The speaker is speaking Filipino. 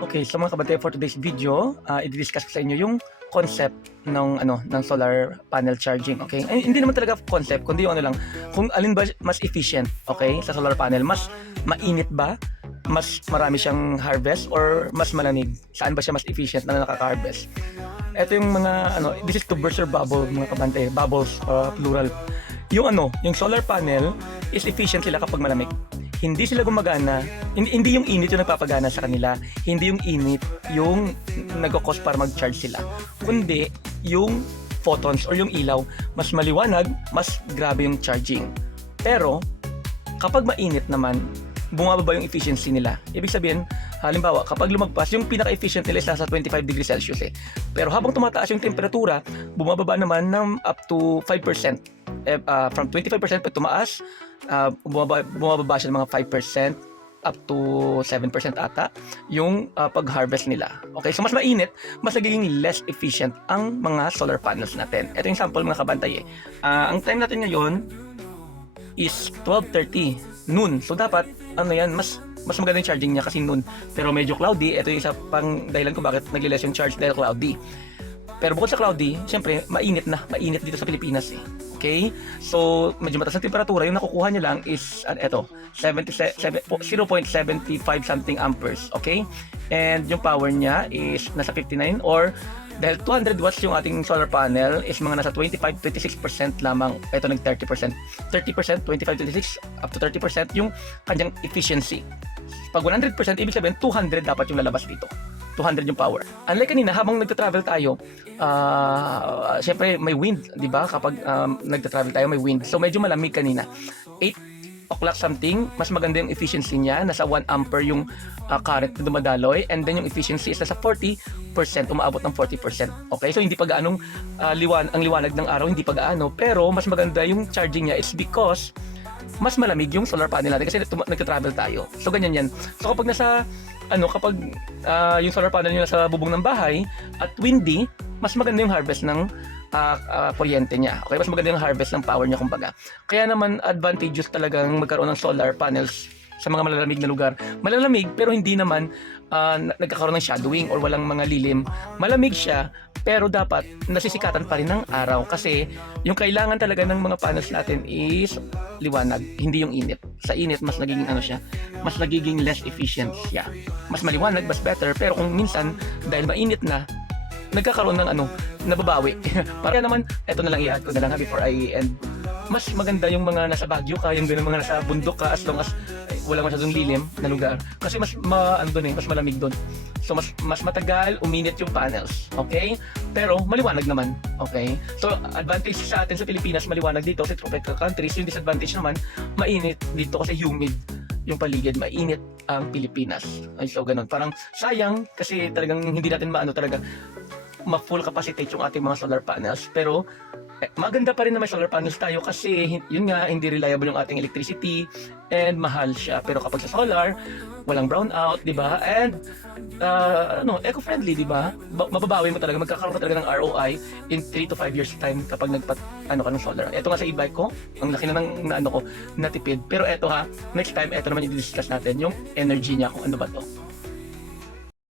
Okay, so mga kabante, for today's video, uh, i-discuss ko sa inyo yung concept ng ano ng solar panel charging, okay? Ay, hindi naman talaga concept, kundi yung ano lang, kung alin ba mas efficient, okay, sa solar panel, mas mainit ba? Mas marami siyang harvest or mas malamig? Saan ba siya mas efficient na nakaka-harvest? Ito yung mga ano, this is to burst bubble mga kabante, bubbles uh, plural. Yung ano, yung solar panel is efficient sila kapag malamig hindi sila gumagana, hindi, yung init yung nagpapagana sa kanila, hindi yung init yung nagkakos para mag-charge sila, kundi yung photons or yung ilaw, mas maliwanag, mas grabe yung charging. Pero, kapag mainit naman, bumababa yung efficiency nila. Ibig sabihin, halimbawa, kapag lumagpas, yung pinaka-efficient nila is nasa 25 degrees Celsius eh. Pero habang tumataas yung temperatura, bumababa naman ng up to 5%. Eh, uh, from 25% pa tumaas, uh, bumababa, bumababa siya ng mga 5% up to 7% ata yung uh, pag-harvest nila. Okay, so mas mainit, mas nagiging less efficient ang mga solar panels natin. Ito yung sample mga kabantay eh. Uh, ang time natin ngayon is 12.30 noon. So dapat ano yan, mas mas maganda yung charging niya kasi noon. Pero medyo cloudy, ito yung isa pang dahilan kung bakit nagle-less yung charge dahil cloudy. Pero bukod sa cloudy, syempre, mainit na. Mainit dito sa Pilipinas eh. Okay? So, medyo mataas ang temperatura. Yung nakukuha niya lang is, uh, eto, 70, 0.75 something amperes. Okay? And yung power niya is nasa 59 or dahil 200 watts yung ating solar panel is mga nasa 25-26% lamang. Ito nag 30%. 30%, 25-26 up to 30% yung kanyang efficiency. Pag 100%, ibig sabihin 200 dapat yung lalabas dito. 200 yung power. Unlike kanina, habang nagta-travel tayo, uh, syempre may wind, di ba? Kapag um, nagta-travel tayo, may wind. So medyo malamig kanina. 8 o'clock something, mas maganda yung efficiency niya. Nasa 1 ampere yung uh, current na dumadaloy. And then yung efficiency is nasa 40%, umaabot ng 40%. Okay? So hindi pa gaanong uh, liwan, ang liwanag ng araw, hindi pa gaano. Pero mas maganda yung charging niya is because mas malamig yung solar panel natin kasi nagta-travel tayo. So ganyan yan. So kapag nasa ano kapag uh, yung solar panel nyo nasa bubong ng bahay at windy, mas maganda yung harvest ng uh, uh, kuryente niya. Okay, mas maganda yung harvest ng power niya kumbaga. Kaya naman advantageous talagang magkaroon ng solar panels sa mga malalamig na lugar. Malalamig pero hindi naman uh, nagkakaroon ng shadowing or walang mga lilim. Malamig siya pero dapat nasisikatan pa rin ng araw kasi yung kailangan talaga ng mga panels natin is liwanag, hindi yung init. Sa init mas nagiging ano siya, mas nagiging less efficient siya. Mas maliwanag, mas better pero kung minsan dahil mainit na nagkakaroon ng ano, nababawi. Para naman, eto na lang i-add ko na lang ha before I end. Mas maganda yung mga nasa Baguio ka, yung mga nasa bundok ka as long as eh, wala masyadong lilim na lugar. Kasi mas ma, ano dun eh, mas malamig doon. So mas mas matagal uminit yung panels. Okay? Pero maliwanag naman. Okay? So advantage sa atin sa Pilipinas maliwanag dito sa tropical countries. Yung disadvantage naman mainit dito kasi humid yung paligid, mainit ang Pilipinas. Ay, so ganun. Parang sayang kasi talagang hindi natin maano talaga ma-full capacity yung ating mga solar panels. Pero maganda pa rin na may solar panels tayo kasi yun nga hindi reliable yung ating electricity and mahal siya. Pero kapag sa solar walang brownout di ba? And uh, ano eco-friendly di ba? Mababawi mo talaga magkakaroon ka talaga ng ROI in 3 to 5 years time kapag nagpat ano ka ng solar. Eto nga sa e-bike ko ang laki na ng na, ano ko natipid. Pero eto ha next time eto naman i-discuss natin yung energy niya kung ano ba to